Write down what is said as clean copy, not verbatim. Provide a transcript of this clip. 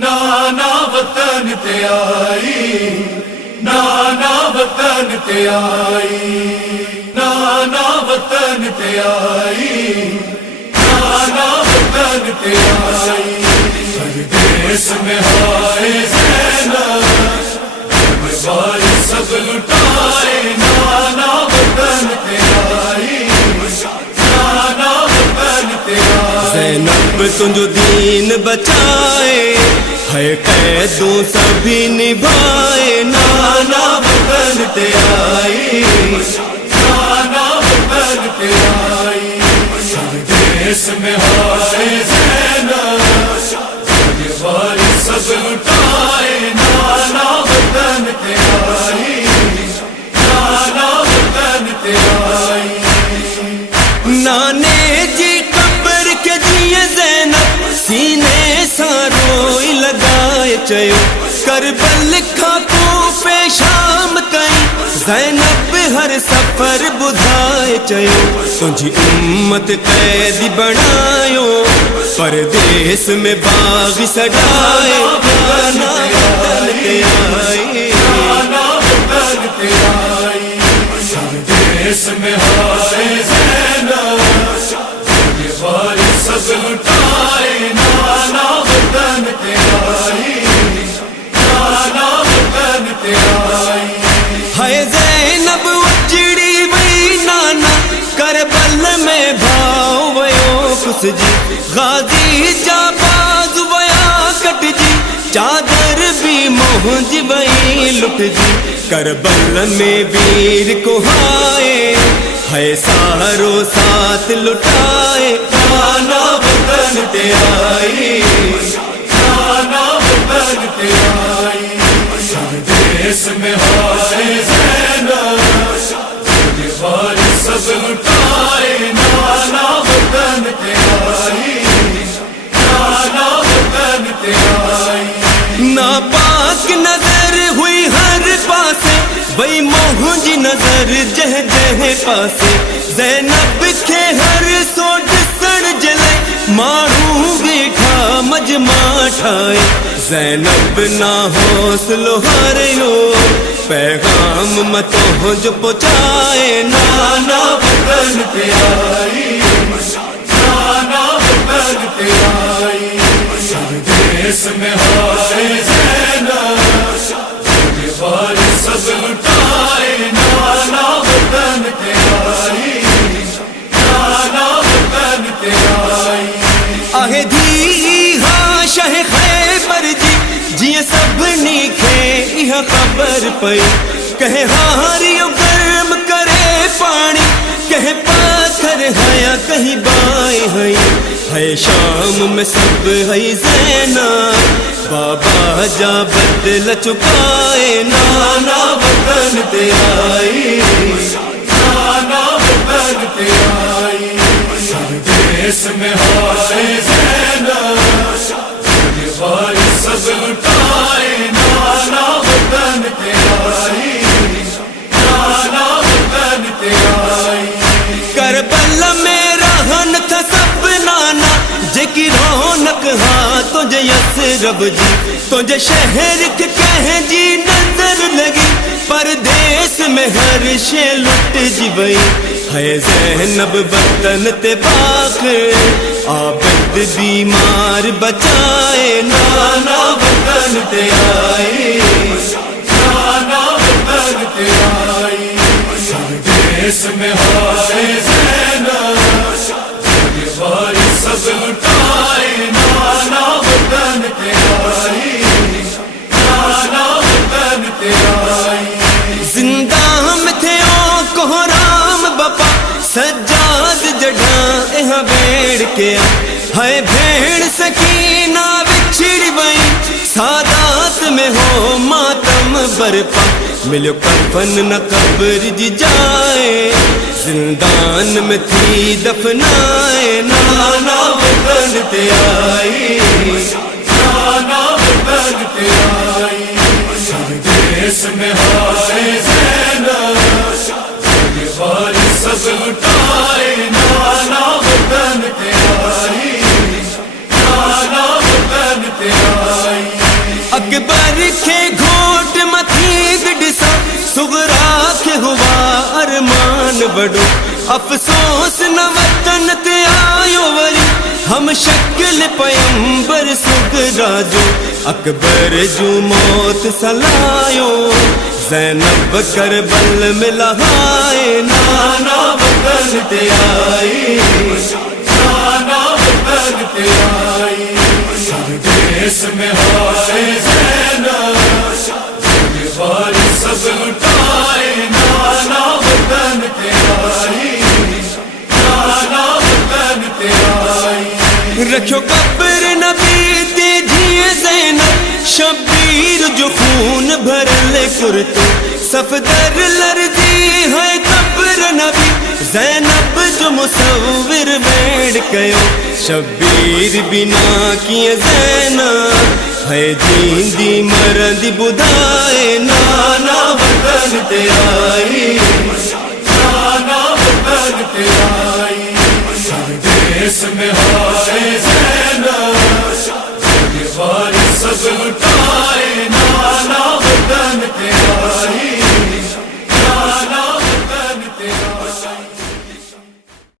नाना वतन ते आई, नाना वतन ते आई, नाना वतन ते आई, नाना वतन ते आई। परदेस में हाय ज़ैनब, बारी सब लुटाए, नाना वतन ते आई, नाना वतन ते आई। ज़ैनब तुझो दीन बचाए, है कैदों सभी निभाए, नाना वतन ते आई, नाना वतन ते आई। परदेस में हाय ज़ैनब, बारी सब लुटाए, नाना वतन ते आई, नाना वतन ते आई। नाने जी कब्र के जिए ज़ैनब, सीने सारोई लगाए चयो, करबल खाको पे शाम कई, ज़ैनब हर सफर बुधाए चयो, तुझी उम्मत कैदी बनायो, परदेस में बाग सजाए, नाना वतन ते आई, नाना वतन ते आई। परदेस में हाय ज़ैनब, बारी सब लुटाए, नाना वतन ते आई, नाना वतन ते आई। है ज़ैनब उजड़ी वई नाना, करबल में भाव वयो कुस जी, गाजी जाबाज वया कट जी, चादर भी मोहज वई लुट जी, करबल में वीर को हाय, है सारो साथ लुटाए, नाना वतन ते आई, नाना वतन ते आई। परदेस में हाय ज़ैनब, बारी सब लुटाए, नाना वतन ते आई, नाना वतन ते आई। नापाक नजर हुई हर पासे, वही मोहजी नजर जह जह पासे, ज़ैनब के हर सोट सड़ जले, मारू गेठा मजमा ठाए, ज़ैनब ना हौसलो हारियो, पैगाम मतों जो पहुँचाए, नाना वतन ते आई, नाना वतन ते आई। परदेस में हाय ज़ैनब, बारी सब लुटाए, नाना वतन ते आई, नाना वतन ते आई। आहे धी हाँ शह खैबर जी, जिए सबनी खे इह खबर पई, कहे हारियो गर्म करे पानी, कहे पाथर हया कहीं बाएं हई, है शाम में सब है ज़ैनब, बाबा जा बदल चुकाए, नाना वतन ते आई, नाना वतन ते आई। परदेस में हाय ज़ैनब, बारी सब लुटाए, नाना वतन ते आई, नाना वतन ते आई। करबल में रहन था सब नाना, जेकी रौनक हाँ तुझे यसरब जी, तुझे शहर के कह जी नजर लगी, परदेस में हर शे लुट जी वई, है ज़ैनब वतन ते पाक, आबद बीमार बचाए, नाना वतन ते आई, नाना वतन ते आई। परदेस में हाय ज़ैनब, बारी सब लुटाए, नाना वतन ते आई, नाना वतन ते आई। जिंदा हम थे ओ कोहराम बापा, सज्जाद जड़ा यहाँ बेड़ के, है भेड़ सकीना बिछड़ वई, सादात में हो मातम बरपा, मिलो कफन न कब्र जी जाए, जिंदान में थी दफनाए, नाना वतन ते आई, नाना वतन ते आई। परदेस में हाय ज़ैनब, बारी सब लुटाए, नाना वतन ते आई, नाना वतन ते आई। अकबर के घोट मथी दिसा सुगरा के हुआ अरमान बड़ो अफसोस न वतन ते आयो वरी हम शक्ल पैगंबर सुगरा जो अकबर जो मौत सलायो ज़ैनब करबल में लहाए नाना वतन ते आई, नाना वतन ते आई, देश में हाय ज़ैनब वारी सब लुटाए, नाना वतन ते आई, नाना वतन ते आई। रखो कब्र नबी ते जिए ज़ैनब शबीर जो खून भरल कुर्ते सफदर लर्जी है कब्र नबी ज़ैनब जो मुसव्विर बैठ गयो शबीर बिना किए ज़ैनब है जींदी मरदी बुधाए नाना वतन ते आई, नाना वतन ते आई, देश में हाय